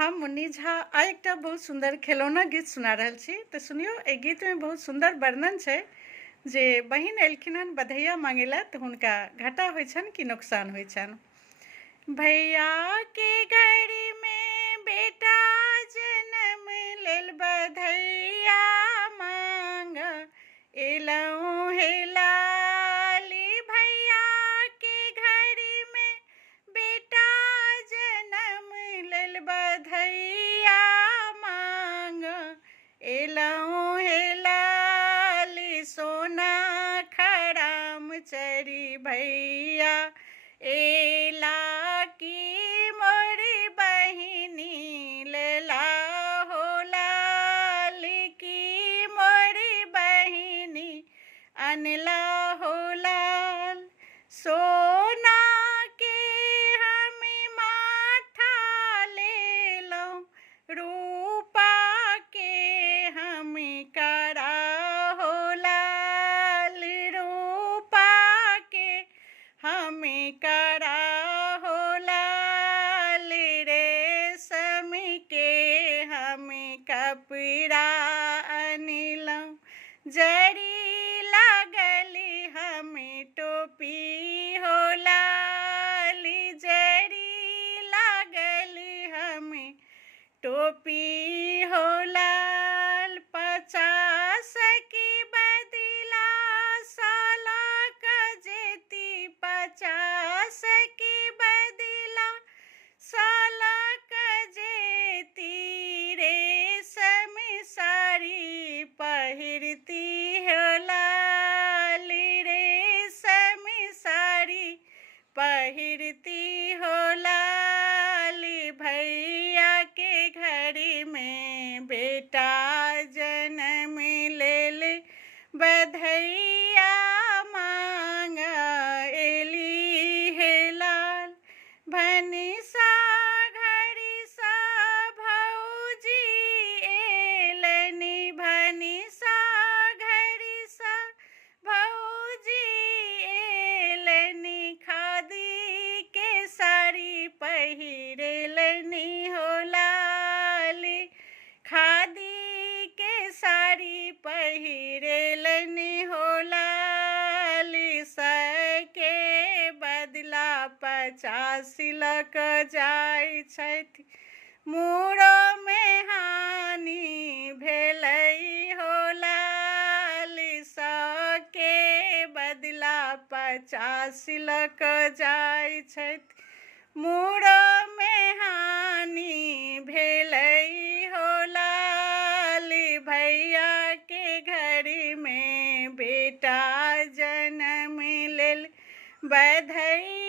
हम मुन्नी झा आ एकटा बहुत सुंदर खिलौना गीत सुना रहल छी। तो सुनियो, ए गीत में बहुत सुंदर वर्णन छै जे बहिन एलखिन हन बधैया मांगे ला, तो हुनका घाटा होइ छन कि नुकसान होइ छन। भैया के घड़ी में बेटा जन्म लेल बधैया मांग एलौं हे लाली। भैया के घड़ी में बेटा जन्म लेल बधैया मांग एलौं हे लाली। सोना खराम चरी भैया एला की मोरी बहिनी लेला हो लाली की मोरी बहिनी अनला हो लाल। सोना के हम माथा ले लो, रूपा के हम करा हो लाल। रूपा के हम करा हो लाल, रेशम के हम कपड़ा अनिलौं। जरी लागली हम टोपी हो लाली, जरी लागली हम टोपी हो लाल। 50 की बदला साला का जेती, 50 की बदला साला का जेती। रेशम साड़ी पहिरती हो लाली, रेशम साड़ी पहिरती हो लाली। भैया के घड़ी में बेटा जन्म लेल बधैया मांग एली हे लाल। भनिसा घड़ी सा भौजी एलनी, भनिसा घड़ी सा भौजी एलनी। खादी के साड़ी पहिरेलनी हो लाली, खादी के साड़ी पहिरेलनी हो लाली। सके बदला 50 लक जाइ छथि, मूड़ो में हानि भेलै हो लाली। सके बदला 50 लक जाइ छथि, मूड़ो में हानि भेलै हो लाली। भैया के घड़ी में बेटा जन्म लेल बधैया